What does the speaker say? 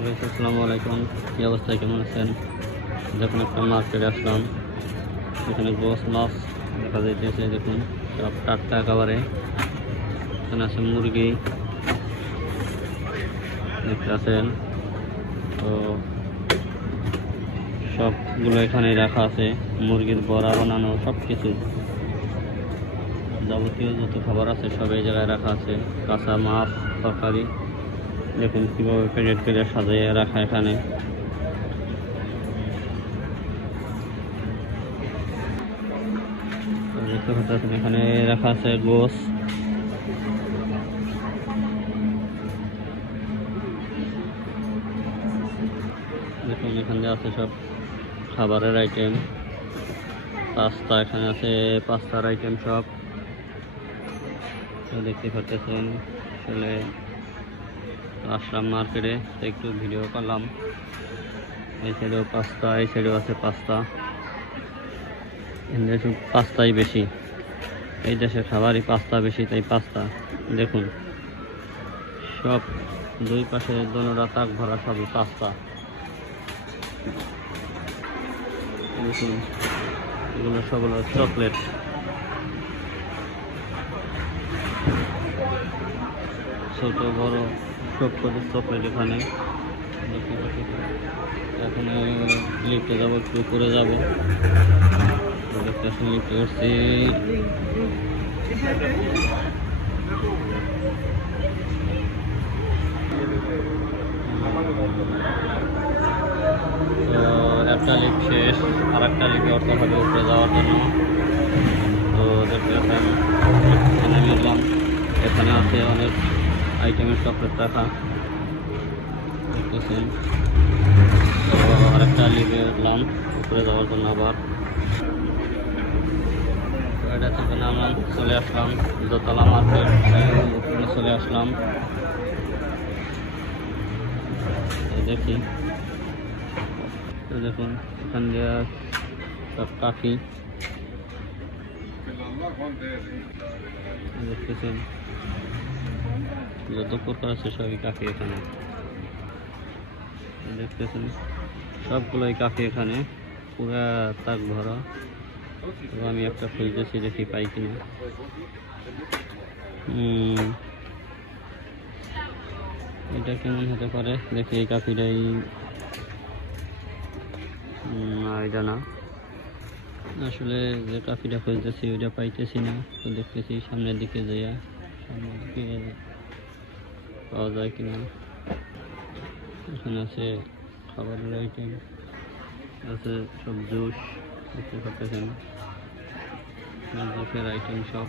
আসসালামু আলাইকুম কী অবস্থায় কেমন আছেন? যখন একটা মার্কেটে আসলাম। এখানে গোস মাছ দেখা যাইতেছে, দেখুন। সব টাটকা একেবারে। এখানে আছে মুরগি। দেখতে আছেন তো সবগুলো এখানে রাখা আছে। মুরগির বড়া বানানো সব কিছু যাবতীয় যত খাবার আছে, সব এই জায়গায় রাখা আছে। কাঁচা মাছ, তরকারি। দেখুন কীভাবে প্যাকেট করে সাজিয়ে রাখা এখানে। দেখতে পাচ্ছেন এখানে রাখা আছে গোস। দেখুন এখানে আছে সব খাবারের আইটেম পাস্তা এখানে আছে, পাস্তার আইটেম সব। দেখতে পাচ্ছেন আসলে আসলাম মার্কেটে একটু ভিডিও করলাম। এই সাইডেও পাস্তা, এই সাইডেও আছে পাস্তা। শুধু পাস্তাই বেশি। এই দেশের খাবারই পাস্তা বেশি, তাই পাস্তা। দেখুন, সব দুই পাশে দোনোটা তাক ভরা সবই পাস্তা। দেখুন, এগুলো সব হলো চকলেট। ছোট, বড় সব কটি চকলেট এখানে। এখন লিফটে যাব, একটু উপরে যাব। আসুন লিফটে উঠছি। তো একটা লিফট শেষ আর একটা লিফটে উঠতে হবে উপরে যাওয়ার জন্য। তো দেখতে এখানে আছে অনেক আইটেমের চকলেট রাখা দেখতেছেন তো আরেকটা লিভে উঠলাম উপরে যাওয়ার জন্য আবার তো এটা থেকে নামলাম চলে আসলাম দোতলা মার্কেট উপরে চলে আসলাম এই দেখি তো দেখুন এখান দিয়ে সব কাঠি দেখতেছেন যত প্রকার আছে সবই কাকে এখানে? দেখতেছেন, সবগুলোই কাফি এখানে? পুরা তাক ভরা তো আমি একটা খুঁজতেছি দেখি পাই কিনা। এটা কেমন হতে পারে? দেখি এই না এটা না। আসলে যে কাফিটা খুঁজতেছি, ওইটা পাইতেছি না। তো দেখতেছি সামনের দিকে যাইয়া। সামনের দিকে পাওয়া যায় কিনা। এখানে আছে খাবারের আইটেম আছে সব জুস দেখতে পাচ্ছেন। জুসের আইটেম সব।